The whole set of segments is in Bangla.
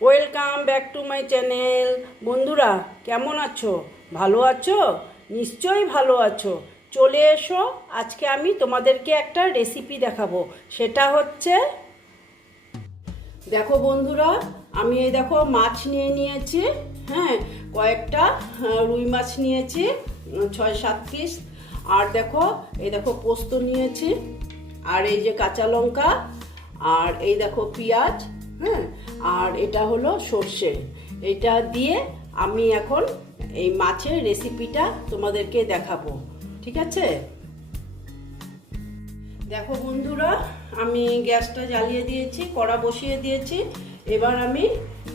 Welcome back to my channel বন্ধুরা কেমন আছো? ভালো আছো? নিশ্চয়ই ভালো আছো। চলে এসো আজকে আমি তোমাদেরকে একটা রেসিপি দেখাবো। সেটা হচ্ছে দেখো বন্ধুরা আমি এই দেখো মাছ নিয়ে নিয়েছি হ্যাঁ কয়েকটা আহ, রুই মাছ নিয়েছি ছয় সাত পিস আর দেখো এই দেখো পোস্ত নিয়েছি আর এই যে কাঁচা লঙ্কা আর এই দেখো পেঁয়াজ হ্যাঁ আর এটা হলো সর্ষে। এটা দিয়ে আমি এখন এই মাছের রেসিপিটা তোমাদেরকে দেখাবো। ঠিক আছে? দেখো বন্ধুরা, আমি গ্যাসটা জ্বালিয়ে দিয়েছি, কড়া বসিয়ে দিয়েছি, এবার আমি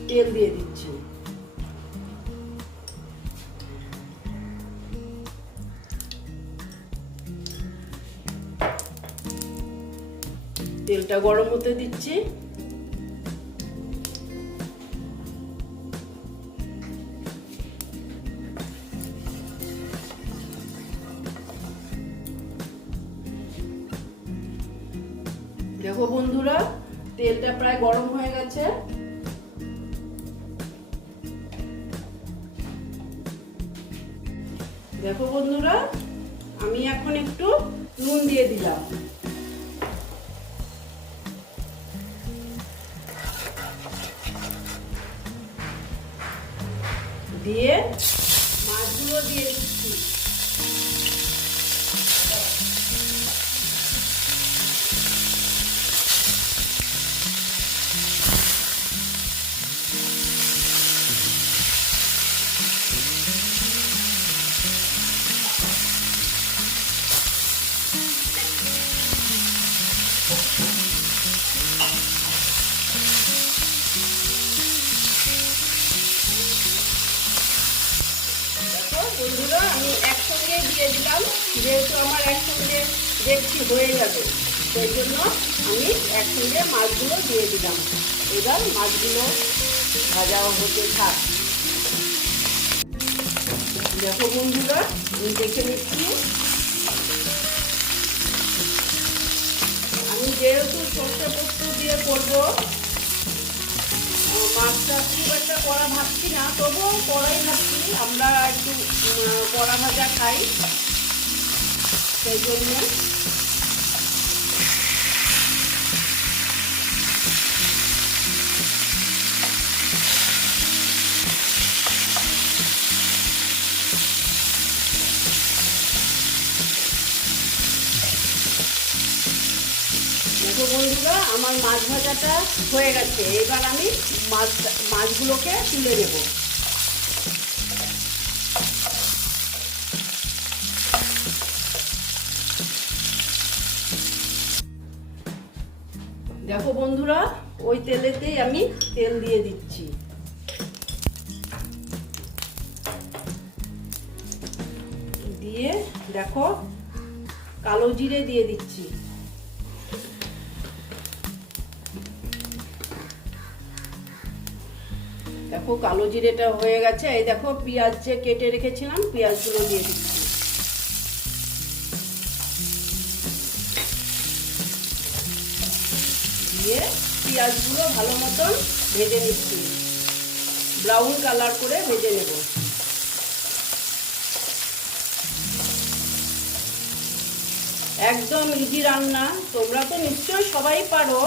তেল দিয়ে দিচ্ছি। তেলটা গরম হতে দিচ্ছি। দেখো বন্ধুরা, তেলটা প্রায় গরম হয়ে গেছে। দেখো বন্ধুরা, আমি এখন একটু নুন দিয়ে দিলাম। দিয়ে মাছগুলো দিয়ে বন্ধুরা, আমি একসঙ্গে দিয়ে দিলাম। যেহেতু আমার একসঙ্গে দেখছি হয়ে যাবে, সেই জন্য আমি একসঙ্গে মাছগুলো দিয়ে দিলাম। এবার মাছগুলো ভাজা হতে থাক। দেখো বন্ধুরা, আমি দেখে নিচ্ছি। আমি যেহেতু সর্ষে পোস্ত দিয়ে করব মাছটা খুব একটা কড়া ভাবছি না, তবুও কড়াই ভাবছি আমরা একটু কড়া ভাজা খাই, সেই জন্য। আমার মাছ ভাজাটা হয়ে গেছে। এবার আমি মাছ, মাছগুলোকে তুলে দেব দেখো বন্ধুরা, ওই তেলেতেই আমি তেল দিয়ে দিচ্ছি। দিয়ে দেখো, কালো জিরে দিয়ে দিচ্ছি। দেখো কালো জিরেটা হয়ে গেছে। এই দেখো, পেঁয়াজ যে কেটে রেখেছিলাম, পেঁয়াজগুলো দিয়ে দিচ্ছি। দিয়ে পেঁয়াজগুলো ভালো মতন ভেজে নিচ্ছি। ব্রাউন কালার করে ভেজে নেব। একদম ইজি রান্না। তোমরা তো নিশ্চয় সবাই পারো।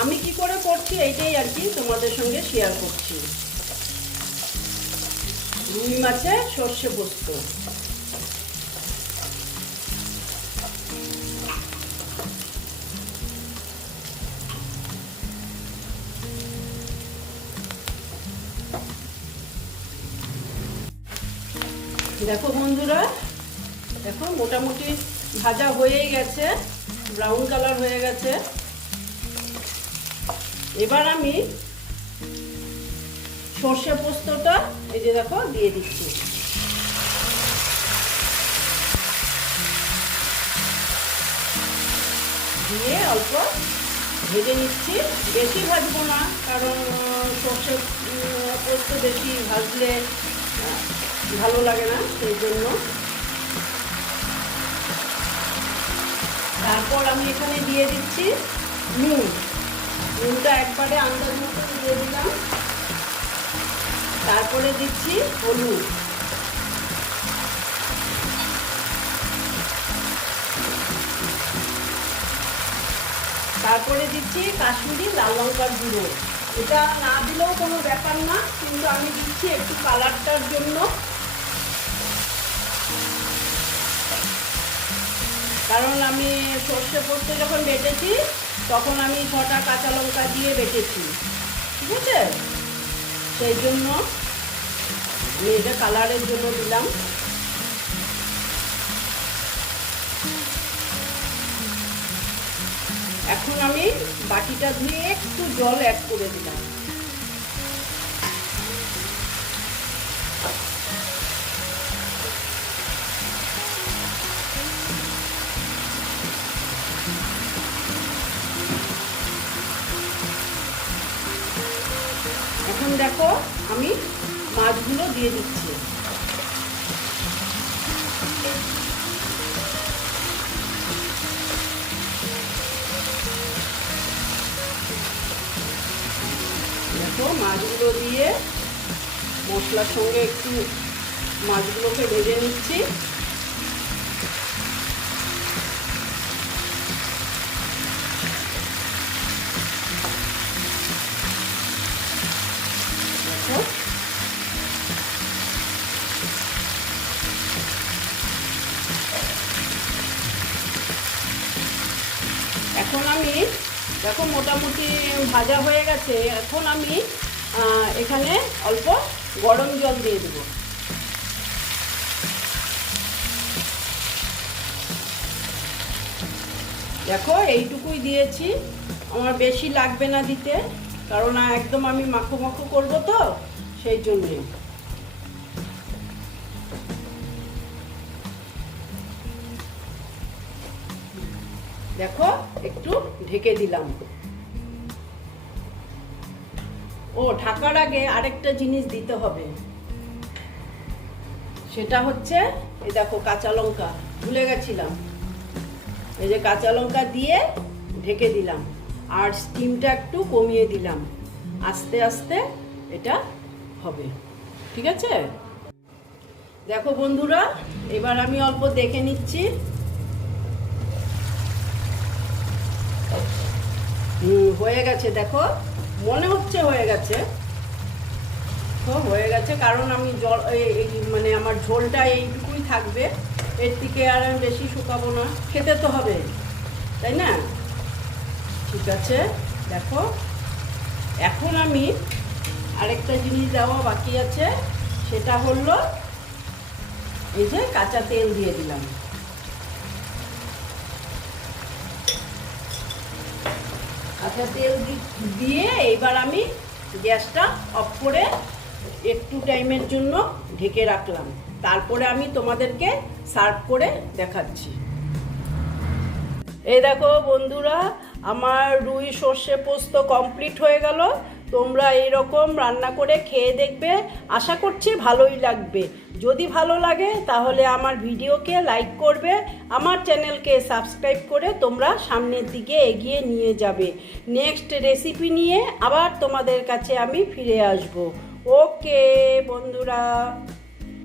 আমি কি করে করছি, এইটাই আর কি তোমাদের সঙ্গে শেয়ার করছি। রুই মাছে সর্ষে পোস্ত। দেখো বন্ধুরা, দেখো মোটামুটি ভাজা হয়েই গেছে ব্রাউন কালার হয়ে গেছে। এবার আমি সর্ষে পোস্তটা এই যে দেখো দিয়ে দিচ্ছি। দিয়ে অল্প ভেজে নিচ্ছি। বেশি ভাজবো না, কারণ সর্ষে পোস্ত বেশি ভাজলে ভালো লাগে না, সেই জন্য। তারপর আমি এখানে দিয়ে দিচ্ছি নুন। নুনটা একবারে আন্দাজ মতো দিয়ে দিলাম। তারপরে দিচ্ছি হলুদ। তারপরে দিচ্ছি কাশ্মীরি লাল লঙ্কার গুঁড়ো। এটা না দিলেও কোনো ব্যাপার না, কিন্তু আমি দিচ্ছি একটু কালারটার জন্য। কারণ আমি সর্ষে পোস্ত যখন বেটেছি, তখন আমি ছটা কাঁচা লঙ্কা দিয়ে বেটেছি। ঠিক আছে? সেই জন্য আমি এটা কালারের জন্য দিলাম। এখন আমি বাটিটা ধুয়ে একটু জল অ্যাড করে দিলাম। দেখো আমি মাছগুলো দিয়ে দিচ্ছি। দেখো মাছগুলো দিয়ে মশলার সঙ্গে একটু মাছগুলোকে ভেজে নিচ্ছি। এখন আমি, দেখো মোটামুটি ভাজা হয়ে গেছে, এখন আমি এখানে অল্প গরম জল দিয়ে দেবো। দেখো, এইটুকুই দিয়েছি, আমার বেশি লাগবে না দিতে, কারণ একদম আমি মাখো মাখো করব তো, সেই জন্যে। দেখো, একটু ঢেকে দিলাম। ও, ঢাকার আগে আরেকটা জিনিস দিতে হবে। সেটা হচ্ছে, এই দেখো, কাঁচা লঙ্কা। ভুলে গেছিলাম। এই যে কাঁচা লঙ্কা দিয়ে ঢেকে দিলাম। আর স্টিমটা একটু কমিয়ে দিলাম। আস্তে আস্তে এটা হবে। ঠিক আছে? দেখো বন্ধুরা, এবার আমি অল্প দেখে নিচ্ছি। হয়ে গেছে, দেখো। মনে হচ্ছে হয়ে গেছে। তো হয়ে গেছে, কারণ আমি জল এই- মানে আমার ঝোলটা এইটুকুই থাকবে। এর থেকে আর আমি বেশি শুকাবো না। খেতে তো হবে, তাই না? ঠিক আছে, দেখো। এখন আমি আরেকটা জিনিস দেওয়া বাকি আছে, সেটা হলো এই যে কাঁচা তেল দিয়ে দিলাম। কাঁচা তেল দিয়ে এইবার আমি গ্যাসটা অফ করে একটু টাইমের জন্য ঢেকে রাখলাম। তারপরে আমি তোমাদেরকে সার্ভ করে দেখাচ্ছি। এই দেখো বন্ধুরা, আমার রুই সর্ষে পোস্ত কমপ্লিট হয়ে গেল। তোমরা এরকম রকম রান্না করে খেয়ে দেখবে। আশা করছি ভালোই লাগবে। যদি ভালো লাগে, তাহলে আমার ভিডিওকে লাইক করবে, আমার চ্যানেলকে সাবস্ক্রাইব করে তোমরা সামনের দিকে এগিয়ে নিয়ে যাবে। নেক্সট রেসিপি নিয়ে আবার তোমাদের কাছে আমি ফিরে আসব। ওকে, বন্ধুরা।